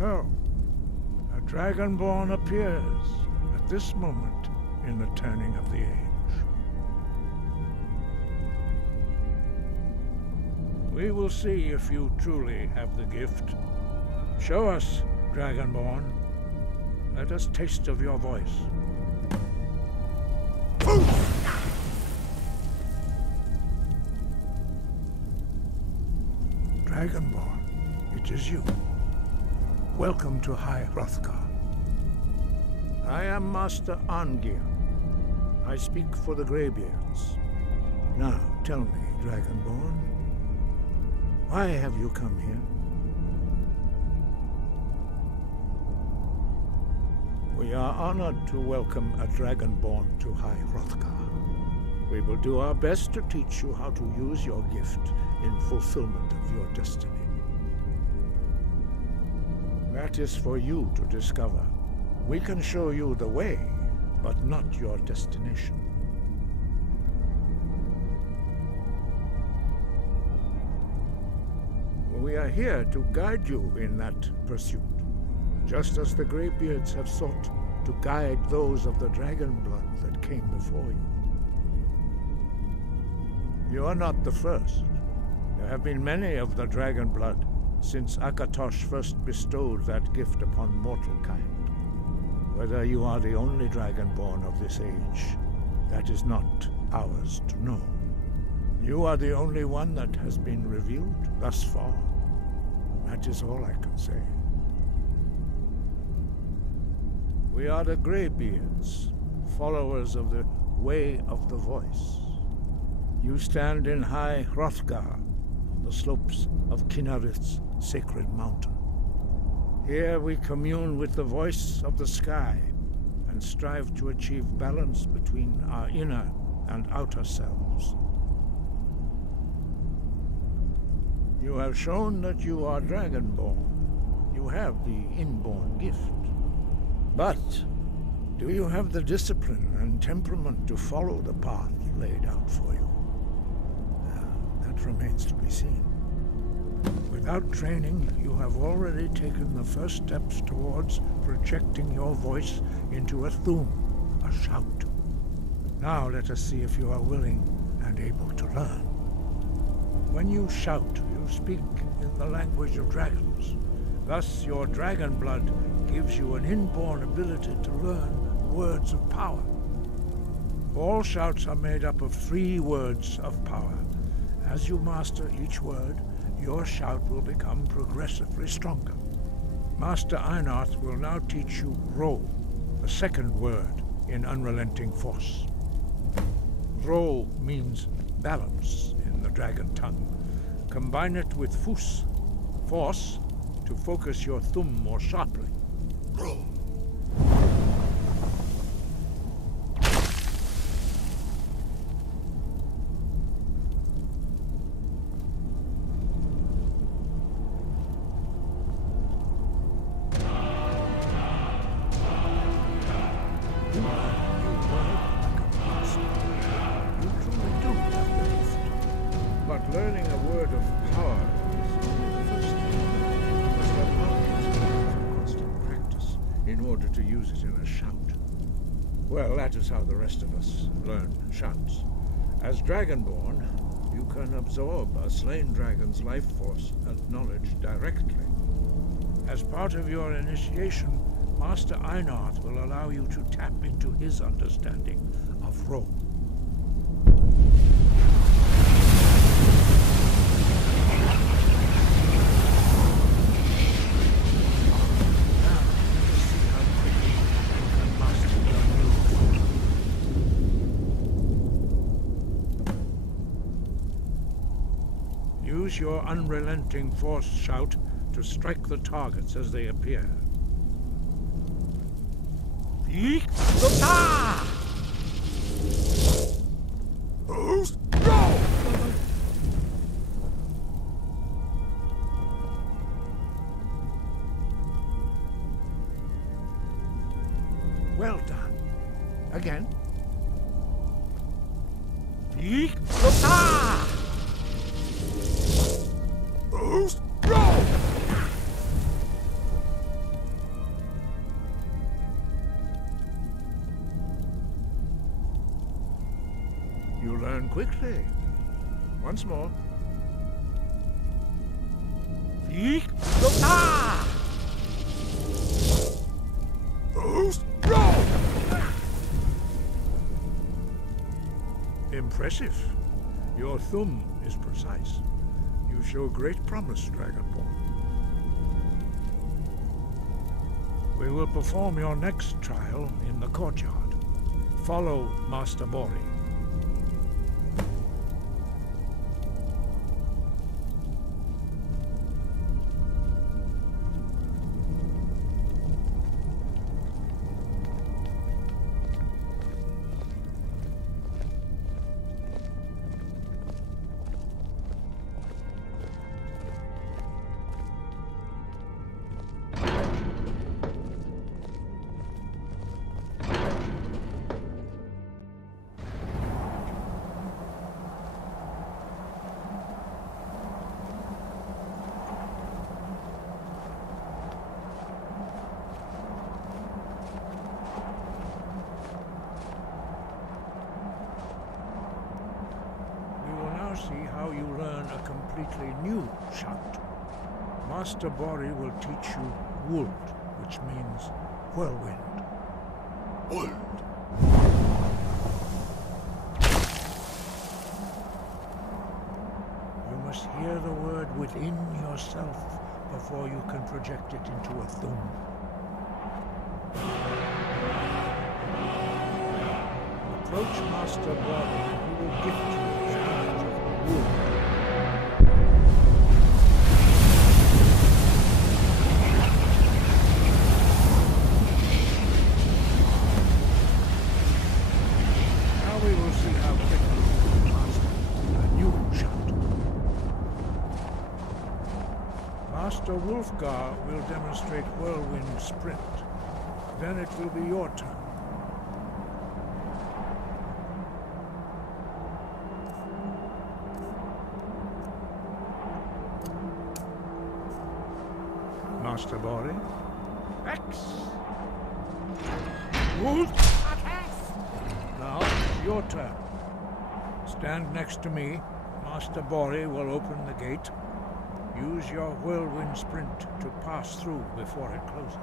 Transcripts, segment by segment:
So, a Dragonborn appears at this moment in the turning of the age. We will see if you truly have the gift. Show us, Dragonborn. Let us taste of your voice. Dragonborn, it is you. Welcome to High Hrothgar. I am Master Arngir. I speak for the Greybeards. Now, tell me, Dragonborn, why have you come here? We are honored to welcome a Dragonborn to High Hrothgar. We will do our best to teach you how to use your gift in fulfillment of your destiny. That is for you to discover. We can show you the way, but not your destination. We are here to guide you in that pursuit, just as the Greybeards have sought to guide those of the dragon blood that came before you. You are not the first. There have been many of the dragon blood since Akatosh first bestowed that gift upon mortal kind. Whether you are the only Dragonborn of this age, that is not ours to know. You are the only one that has been revealed thus far. That is all I can say. We are the Greybeards, followers of the Way of the Voice. You stand in High Hrothgar, on the slopes of Kinnarith's sacred mountain. Here we commune with the voice of the sky and strive to achieve balance between our inner and outer selves. You have shown that you are Dragonborn. You have the inborn gift. But do you have the discipline and temperament to follow the path laid out for you? That remains to be seen. Without training, you have already taken the first steps towards projecting your voice into a thum, a shout. Now let us see if you are willing and able to learn. When you shout, you speak in the language of dragons. Thus, your dragon blood gives you an inborn ability to learn words of power. All shouts are made up of 3 words of power. As you master each word, your shout will become progressively stronger. Master Einarth will now teach you Ro, the second word in Unrelenting Force. Ro means balance in the dragon tongue. Combine it with Fus, force, to focus your thumb more sharply. Ro. Learning a word of power is only the first thing. You must have knowledge and constant practice in order to use it in a shout. Well, that is how the rest of us learn shouts. As Dragonborn, you can absorb a slain dragon's life force and knowledge directly. As part of your initiation, Master Einarth will allow you to tap into his understanding of Ro. Use your unrelenting force shout to strike the targets as they appear. Well done. Again. quickly. Once more. Ah! Impressive. Your thumb is precise. You show great promise, Dragonborn. We will perform your next trial in the courtyard. Follow Master Bori. See how you learn a completely new shout. Master Bori will teach you Wold, which means whirlwind. Wold. You must hear the word within yourself before you can project it into a thum. Approach Master Bori and he will gift you his knowledge of now we will see how quickly you can master a new shout. Master Wulfgar will demonstrate whirlwind sprint. Then it will be your turn. Master Bori. X. Wold. Now it's your turn. Stand next to me. Master Bori will open the gate. Use your whirlwind sprint to pass through before it closes.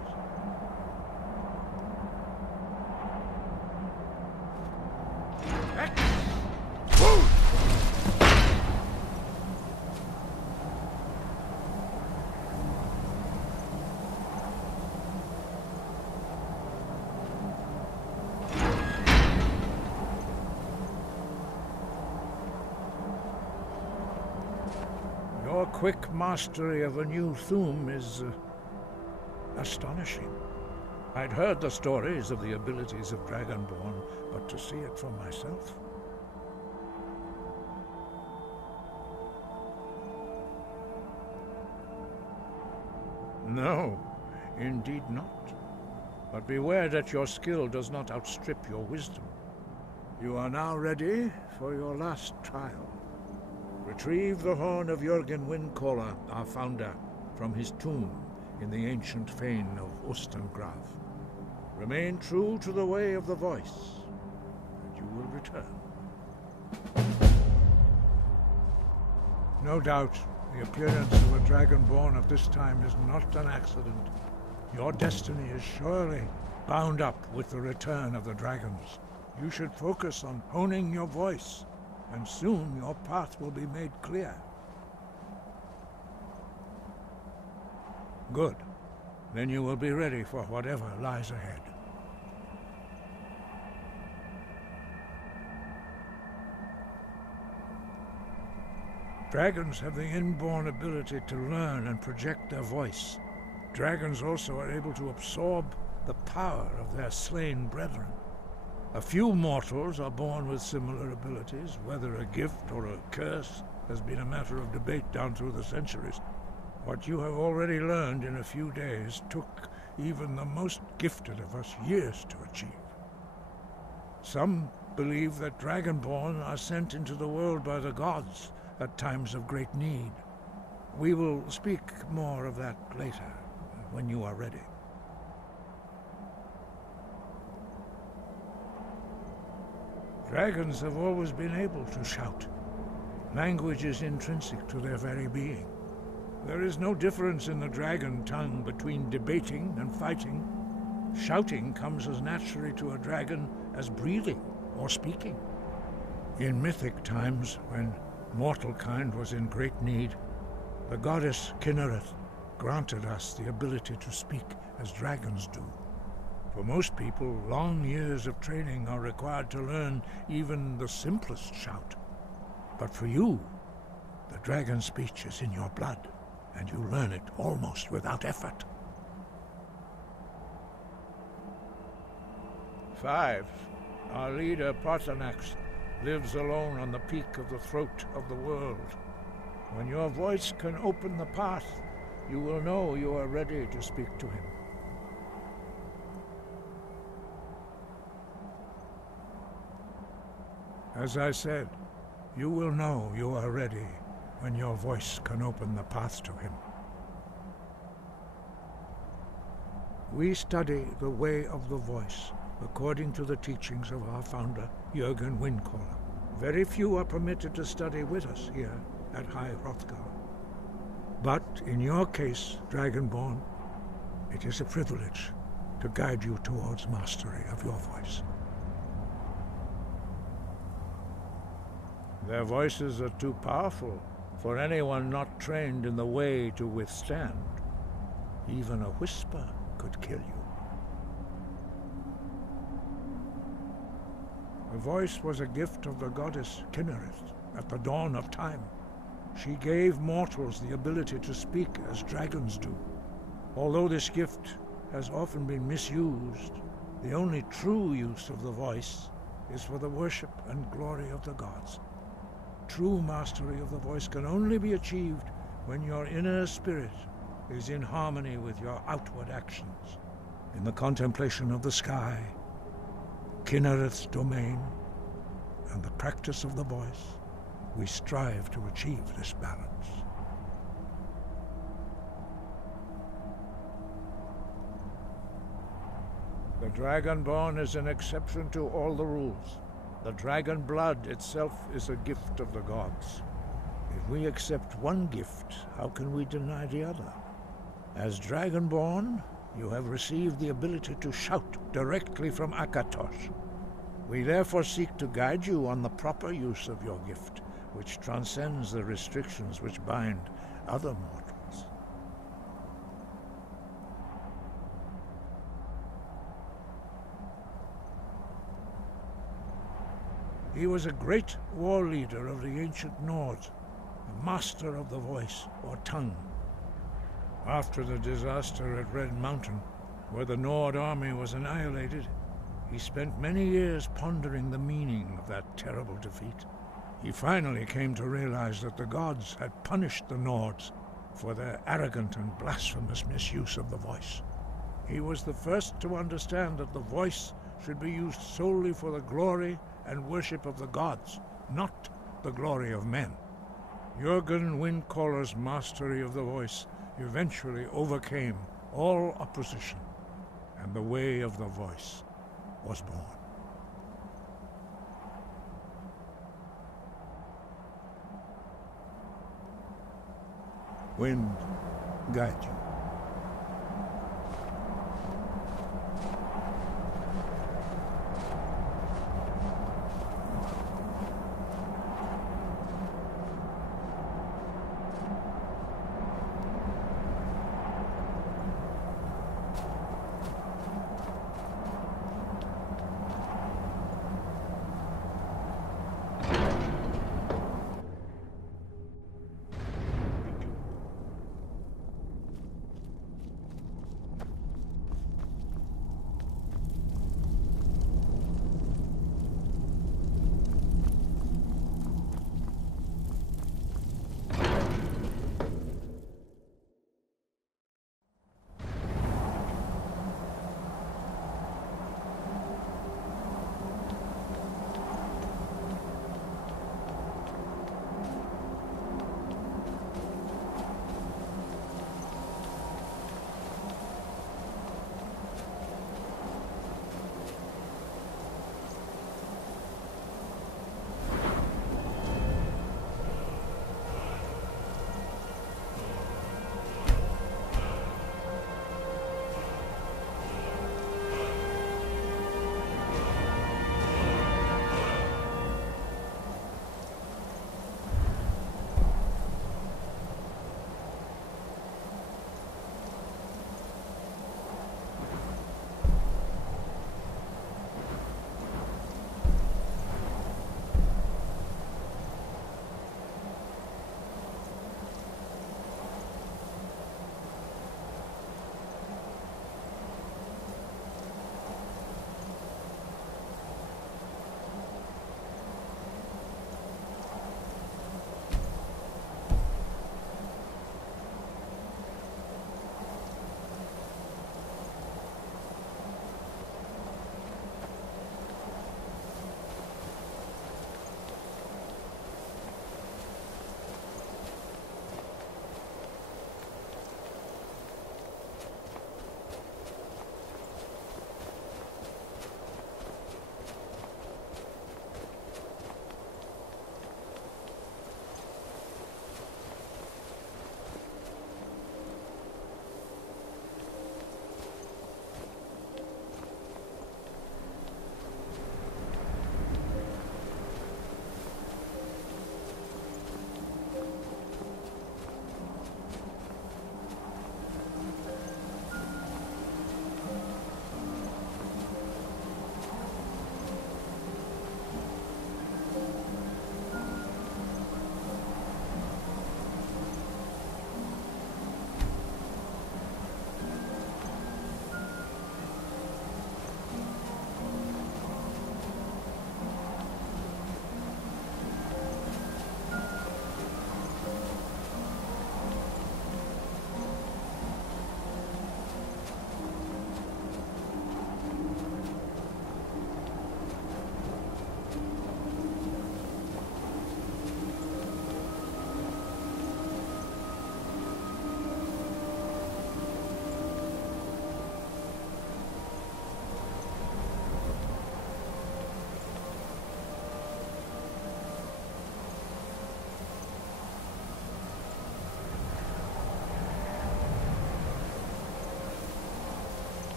X. Wold. Your quick mastery of a new thum is astonishing. I'd heard the stories of the abilities of Dragonborn, but to see it for myself... No, indeed not. But beware that your skill does not outstrip your wisdom. You are now ready for your last trial. Retrieve the horn of Jürgen Windcaller, our founder, from his tomb in the ancient fane of Ustengrav. Remain true to the way of the voice, and you will return. No doubt, the appearance of a Dragonborn at this time is not an accident. Your destiny is surely bound up with the return of the dragons. You should focus on honing your voice, and soon your path will be made clear. Good. Then you will be ready for whatever lies ahead. Dragons have the inborn ability to learn and project their voice. Dragons also are able to absorb the power of their slain brethren. A few mortals are born with similar abilities. Whether a gift or a curse has been a matter of debate down through the centuries. What you have already learned in a few days took even the most gifted of us years to achieve. Some believe that Dragonborn are sent into the world by the gods at times of great need. We will speak more of that later, when you are ready. Dragons have always been able to shout. Language is intrinsic to their very being. There is no difference in the dragon tongue between debating and fighting. Shouting comes as naturally to a dragon as breathing or speaking. In mythic times, when mortal kind was in great need, the goddess Kinnereth granted us the ability to speak as dragons do. For most people, long years of training are required to learn even the simplest shout. But for you, the dragon speech is in your blood, and you learn it almost without effort. 5. Our leader, Parthenax, lives alone on the peak of the throat of the world. When your voice can open the path, you will know you are ready to speak to him. As I said, you will know you are ready when your voice can open the path to him. We study the way of the voice according to the teachings of our founder, Jürgen Windcaller. Very few are permitted to study with us here at High Hrothgar. But in your case, Dragonborn, it is a privilege to guide you towards mastery of your voice. Their voices are too powerful for anyone not trained in the way to withstand. Even a whisper could kill you. The voice was a gift of the goddess Kinnereth at the dawn of time. She gave mortals the ability to speak as dragons do. Although this gift has often been misused, the only true use of the voice is for the worship and glory of the gods. True mastery of the voice can only be achieved when your inner spirit is in harmony with your outward actions. In the contemplation of the sky, Kinnereth's domain, and the practice of the voice, we strive to achieve this balance. The Dragonborn is an exception to all the rules. The dragon blood itself is a gift of the gods. If we accept one gift, how can we deny the other? As Dragonborn, you have received the ability to shout directly from Akatosh. We therefore seek to guide you on the proper use of your gift, which transcends the restrictions which bind other mortals. He was a great war leader of the ancient Nords, a master of the voice, or tongue. After the disaster at Red Mountain, where the Nord army was annihilated, he spent many years pondering the meaning of that terrible defeat. He finally came to realize that the gods had punished the Nords for their arrogant and blasphemous misuse of the voice. He was the first to understand that the voice should be used solely for the glory and worship of the gods, not the glory of men. Jürgen Windcaller's mastery of the voice eventually overcame all opposition, and the way of the voice was born. Wind, guide you.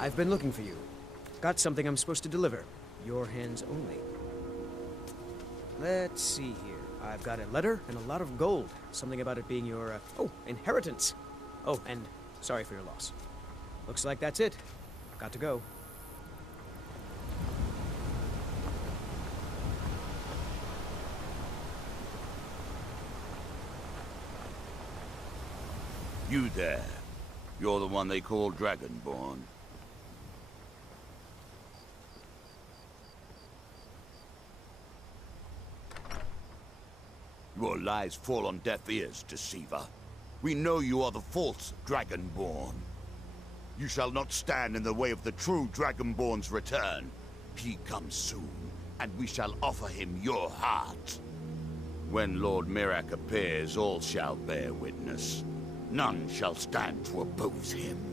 I've been looking for you. Got something I'm supposed to deliver. Your hands only. Let's see here. I've got a letter and a lot of gold. Something about it being your, inheritance. Oh, and sorry for your loss. Looks like that's it. Got to go. You there. You're the one they call Dragonborn. Your lies fall on deaf ears, deceiver. We know you are the false Dragonborn. You shall not stand in the way of the true Dragonborn's return. He comes soon, and we shall offer him your heart. When Lord Mirak appears, all shall bear witness. None shall stand to oppose him.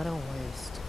What a waste.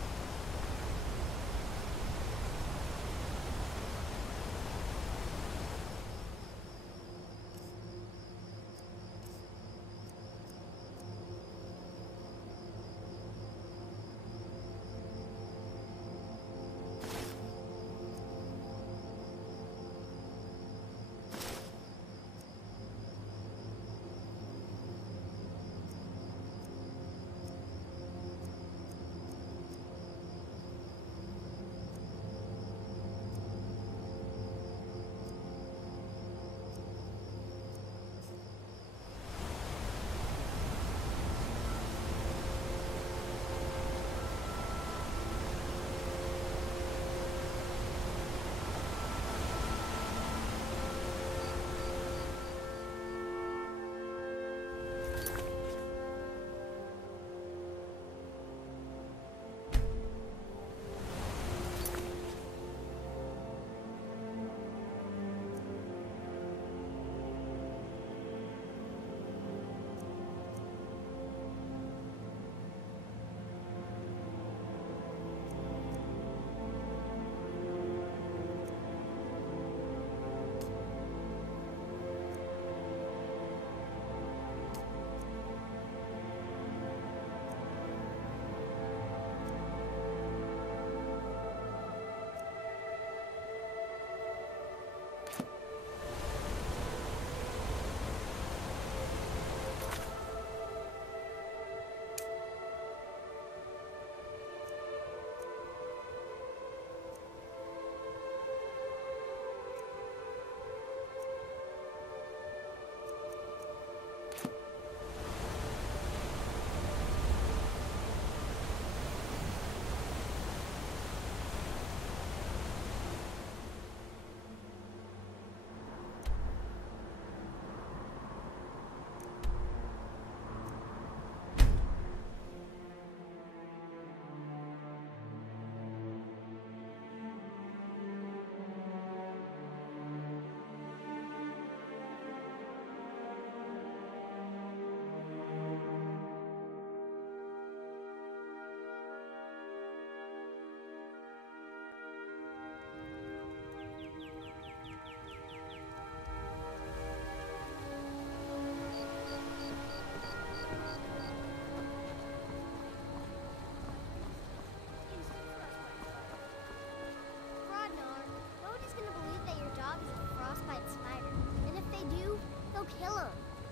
kill him.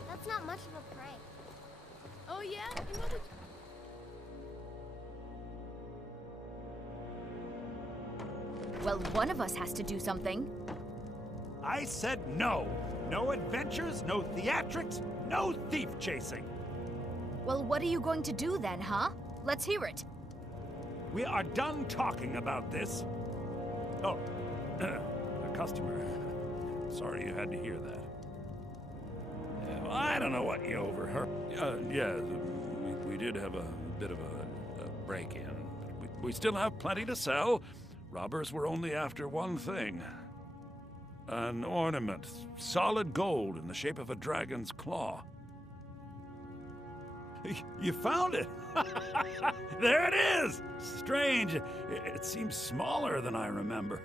That's not much of a prank. Oh, yeah? And what would... Well, one of us has to do something. I said no. No adventures, no theatrics, no thief chasing. Well, what are you going to do then, huh? Let's hear it. We are done talking about this. Oh, a customer. Sorry you had to hear that. Yeah, well, I don't know what you overheard. Yeah, we did have a bit of a break-in. We still have plenty to sell. Robbers were only after one thing. An ornament, solid gold in the shape of a dragon's claw. You found it! There it is! Strange. It seems smaller than I remember.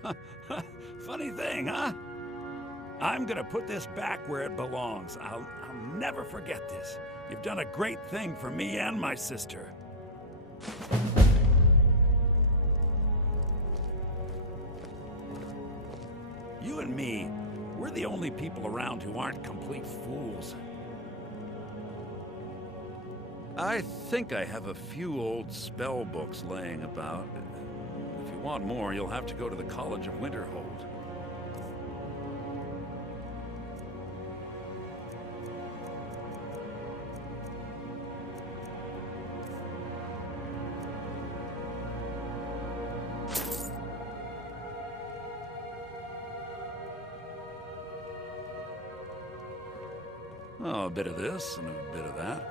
Funny thing, huh? I'm gonna put this back where it belongs. I'll never forget this. You've done a great thing for me and my sister. You and me, we're the only people around who aren't complete fools. I think I have a few old spell books laying about. If you want more, you'll have to go to the College of Winterhold. Oh, a bit of this and a bit of that.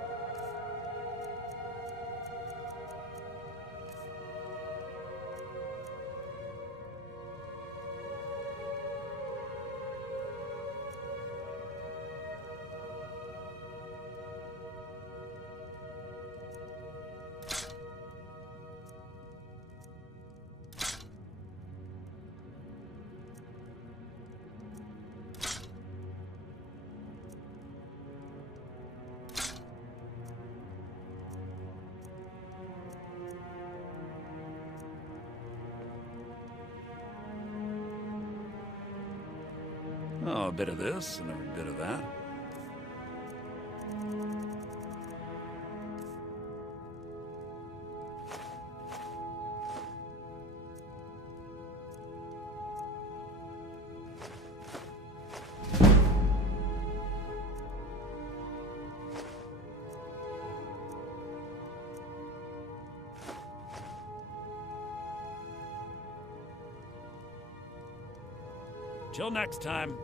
bit of this and a bit of that. Till next time.